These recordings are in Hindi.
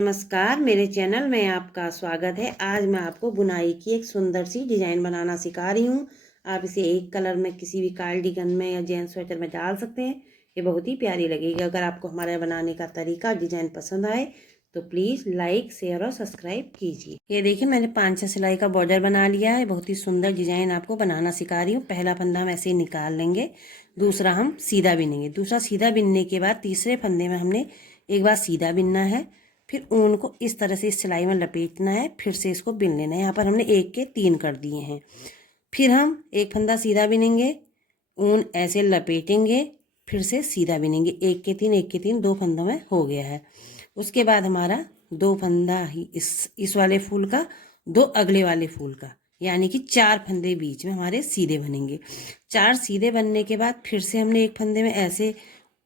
नमस्कार, मेरे चैनल में आपका स्वागत है। आज मैं आपको बुनाई की एक सुंदर सी डिज़ाइन बनाना सिखा रही हूँ। आप इसे एक कलर में किसी भी कार्डिगन में या जेंट्स स्वेटर में डाल सकते हैं। ये बहुत ही प्यारी लगेगी। अगर आपको हमारे बनाने का तरीका डिज़ाइन पसंद आए तो प्लीज़ लाइक, शेयर और सब्सक्राइब कीजिए। ये देखिए, मैंने 5-6 सिलाई का बॉर्डर बना लिया है। बहुत ही सुंदर डिज़ाइन आपको बनाना सिखा रही हूँ। पहला फंदा हम ऐसे ही निकाल लेंगे, दूसरा हम सीधा बिनेंगे। दूसरा सीधा बिनने के बाद तीसरे फंदे में हमने एक बार सीधा बिनना है, फिर ऊन को इस तरह से इस सिलाई में लपेटना है, फिर से इसको बिन लेना है। यहाँ पर हमने 1 के 3 कर दिए हैं। फिर हम एक फंदा सीधा बिनेंगे, ऊन ऐसे लपेटेंगे, फिर से सीधा बिनेंगे। 1 के 3 1 के 3 2 फंदों में हो गया है। उसके बाद हमारा 2 फंदा ही इस वाले फूल का, 2 अगले वाले फूल का, यानी कि 4 फंदे बीच में हमारे सीधे बनेंगे। 4 सीधे बनने के बाद फिर से हमने एक फंदे में ऐसे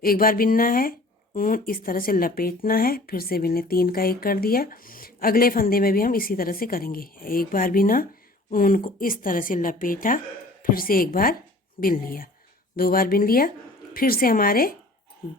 एक बार बिनना है, ऊन इस तरह से लपेटना है, फिर से बिनने। 3 का 1 कर दिया। अगले फंदे में भी हम इसी तरह से करेंगे। एक बार बिना, ऊन को इस तरह से लपेटा, फिर से एक बार बिन लिया, 2 बार बिन लिया, फिर से हमारे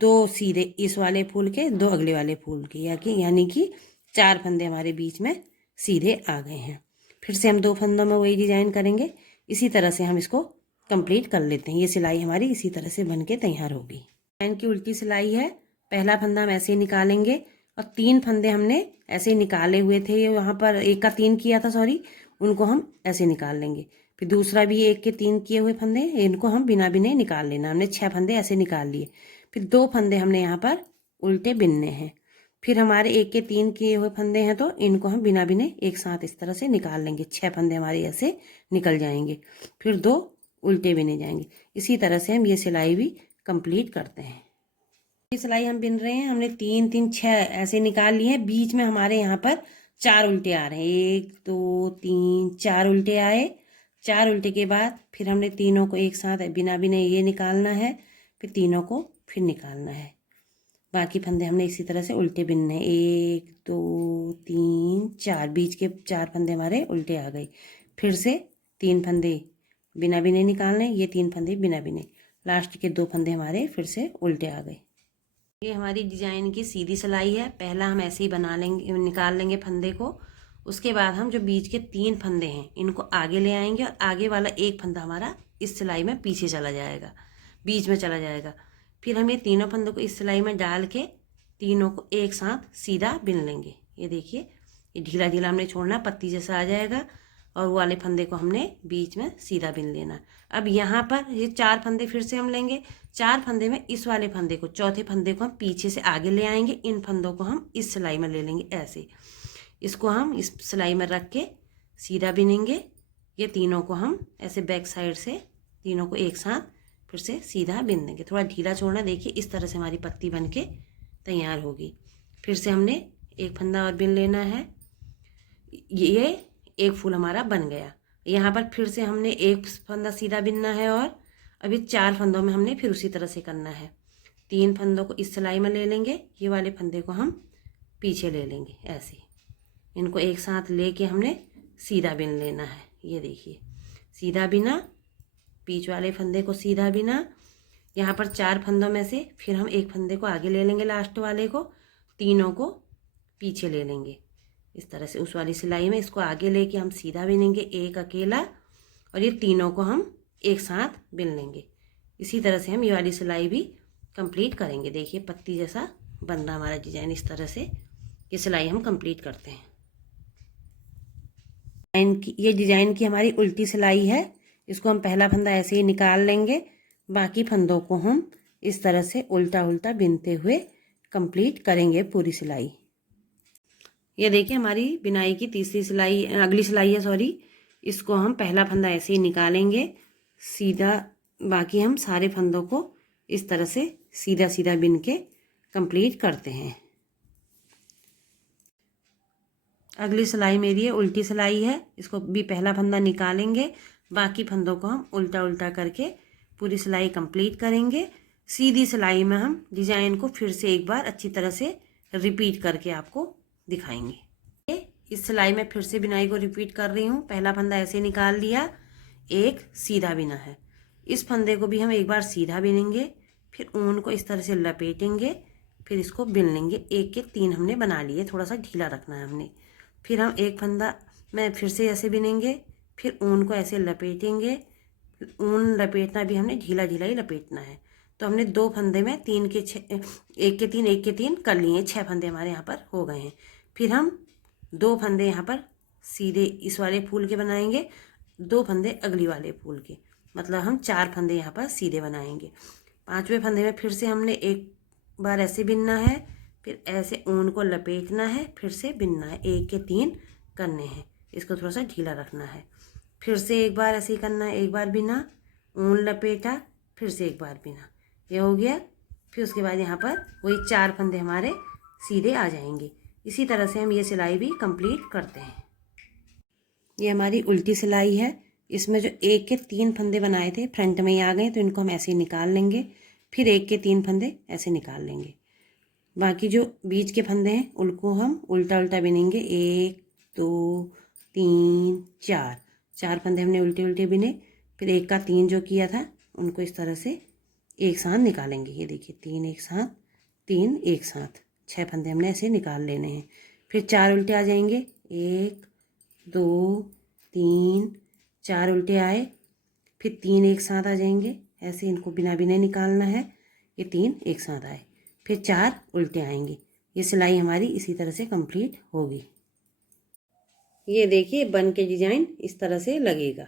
2 सीधे इस वाले फूल के, 2 अगले वाले फूल के, यानी कि 4 फंदे हमारे बीच में सीधे आ गए हैं। फिर से हम 2 फंदों में वही डिजाइन करेंगे। इसी तरह से हम इसको कंप्लीट कर लेते हैं। ये सिलाई हमारी इसी तरह से बन के तैयार होगी। डिजाइन की उल्टी सिलाई है। पहला फंदा हम ऐसे ही निकालेंगे और 3 फंदे हमने ऐसे ही निकाले हुए थे। यहाँ पर 1 का 3 किया था, सॉरी, उनको हम ऐसे निकाल लेंगे। फिर दूसरा भी 1 के 3 किए हुए फंदे, इनको हम बिना बिने निकाल लेना। हमने 6 फंदे ऐसे निकाल लिए। फिर 2 फंदे हमने यहाँ पर उल्टे बिनने हैं। फिर हमारे 1 के 3 किए हुए फंदे हैं, तो इनको हम बिना बिने एक साथ इस तरह से निकाल लेंगे। 6 फंदे हमारे ऐसे निकल जाएंगे। फिर 2 उल्टे बिने जाएंगे। इसी तरह से हम ये सिलाई भी कंप्लीट करते हैं। सिलाई हम बिन रहे हैं। हमने 3 3 6 ऐसे निकाल लिए हैं। बीच में हमारे यहाँ पर 4 उल्टे आ रहे हैं। 1 2 3 4 उल्टे आए। 4 उल्टे के बाद फिर हमने तीनों को एक साथ बिना बिने ये निकालना है, फिर तीनों को फिर निकालना है। बाकी फंदे हमने इसी तरह से उल्टे बिनने हैं। 1 2 3 4, बीच के 4 फंदे हमारे उल्टे आ गए। फिर से 3 फंदे बिना बिने निकालने, ये 3 फंदे बिना बिने, लास्ट के 2 फंदे हमारे फिर से उल्टे आ गए। ये हमारी डिजाइन की सीधी सिलाई है। पहला हम ऐसे ही बना लेंगे, निकाल लेंगे फंदे को। उसके बाद हम जो बीच के 3 फंदे हैं इनको आगे ले आएंगे और आगे वाला एक फंदा हमारा इस सिलाई में पीछे चला जाएगा, बीच में चला जाएगा। फिर हम ये तीनों फंदों को इस सिलाई में डाल के तीनों को एक साथ सीधा बिन लेंगे। ये देखिए, ये ढीला ढीला हमने छोड़ना, पत्ती जैसा आ जाएगा, और वो वाले फंदे को हमने बीच में सीधा बिन लेना। अब यहाँ पर ये 4 फंदे फिर से हम लेंगे। 4 फंदे में इस वाले फंदे को, चौथे फंदे को हम पीछे से आगे ले आएंगे। इन फंदों को हम इस सिलाई में ले लेंगे ऐसे। इसको हम इस सिलाई में रख के सीधा बिनेंगे। ये तीनों को हम ऐसे बैक साइड से तीनों को एक साथ फिर से सीधा बिन देंगे। थोड़ा ढीला छोड़ना। देखिए, इस तरह से हमारी पत्ती बन के तैयार होगी। फिर से हमने एक फंदा और बिन लेना है। ये एक फूल हमारा बन गया। यहाँ पर फिर से हमने एक फंदा सीधा बिनना है, और अभी 4 फंदों में हमने फिर उसी तरह से करना है। 3 फंदों को इस सिलाई में ले लेंगे, ये वाले फंदे को हम पीछे ले लेंगे ऐसे। इनको एक साथ लेके हमने सीधा बिन लेना है। ये देखिए, सीधा बिना, बीच वाले फंदे को सीधा बिना। यहाँ पर 4 फंदों में से फिर हम एक फंदे को आगे ले लेंगे, लास्ट वाले को, तीनों को पीछे ले लेंगे इस तरह से। उस वाली सिलाई में इसको आगे लेके हम सीधा बिनेंगे एक अकेला, और ये तीनों को हम एक साथ बिन लेंगे। इसी तरह से हम ये वाली सिलाई भी कंप्लीट करेंगे। देखिए, पत्ती जैसा बन रहा हमारा डिजाइन। इस तरह से ये सिलाई हम कंप्लीट करते हैं। ये डिजाइन की हमारी उल्टी सिलाई है। इसको हम पहला फंदा ऐसे ही निकाल लेंगे। बाकी फंदों को हम इस तरह से उल्टा उल्टा बिनते हुए कंप्लीट करेंगे पूरी सिलाई। ये देखिए, हमारी बिनाई की तीसरी सिलाई, अगली सिलाई है, सॉरी। इसको हम पहला फंदा ऐसे ही निकालेंगे सीधा। बाकी हम सारे फंदों को इस तरह से सीधा सीधा बिन के कंप्लीट करते हैं। अगली सिलाई मेरी है उल्टी सिलाई है। इसको भी पहला फंदा निकालेंगे, बाकी फंदों को हम उल्टा उल्टा करके पूरी सिलाई कंप्लीट करेंगे। सीधी सिलाई में हम डिजाइन को फिर से एक बार अच्छी तरह से रिपीट करके आपको दिखाएंगे। इस सिलाई में फिर से बिनाई को रिपीट कर रही हूँ। पहला फंदा ऐसे निकाल लिया, एक सीधा बिना है। इस फंदे को भी हम एक बार सीधा बिनेंगे, फिर ऊन को इस तरह से लपेटेंगे, फिर इसको बिन लेंगे। 1 के 3 हमने बना लिए, थोड़ा सा ढीला रखना है हमने। फिर हम एक फंदा में फिर से ऐसे बिनेंगे, फिर ऊन को ऐसे लपेटेंगे। ऊन लपेटना भी हमने ढीला ढीला ही लपेटना है। तो हमने 2 फंदे में 3 के 6, 1 के 3 कर लिए, 6 फंदे हमारे यहाँ पर हो गए हैं। फिर हम 2 फंदे यहाँ पर सीधे इस वाले फूल के बनाएंगे, 2 फंदे अगली वाले फूल के, मतलब हम 4 फंदे यहाँ पर सीधे बनाएंगे। 5वें फंदे में फिर से हमने एक बार ऐसे बिनना है, फिर ऐसे ऊन को लपेटना है, फिर से बिनना है। 1 के 3 करने हैं, इसको थोड़ा सा ढीला रखना है। फिर से एक बार ऐसे ही करना है, एक बार बिना, ऊन लपेटा, फिर से एक बार बिना, ये हो गया। फिर उसके बाद यहाँ पर वही 4 फंदे हमारे सीधे आ जाएंगे। इसी तरह से हम ये सिलाई भी कंप्लीट करते हैं। ये हमारी उल्टी सिलाई है। इसमें जो 1 के 3 फंदे बनाए थे फ्रंट में ही आ गए, तो इनको हम ऐसे ही निकाल लेंगे। फिर 1 के 3 फंदे ऐसे निकाल लेंगे। बाकी जो बीच के फंदे हैं उनको हम उल्टा उल्टा बिनेंगे। 1 2 3 4, 4 फंदे हमने उल्टे उल्टे बिने। फिर 1 का 3 जो किया था उनको इस तरह से एक साथ निकालेंगे। ये देखिए 3 एक साथ, 3 एक साथ, 6 फंदे हमने ऐसे निकाल लेने हैं। फिर 4 उल्टे आ जाएंगे, 1 2 3 4 उल्टे आए। फिर 3 एक साथ आ जाएंगे, ऐसे इनको बिना बिने निकालना है। ये 3 एक साथ आए, फिर 4 उल्टे आएंगे। ये सिलाई हमारी इसी तरह से कंप्लीट होगी। ये देखिए बन के डिजाइन इस तरह से लगेगा।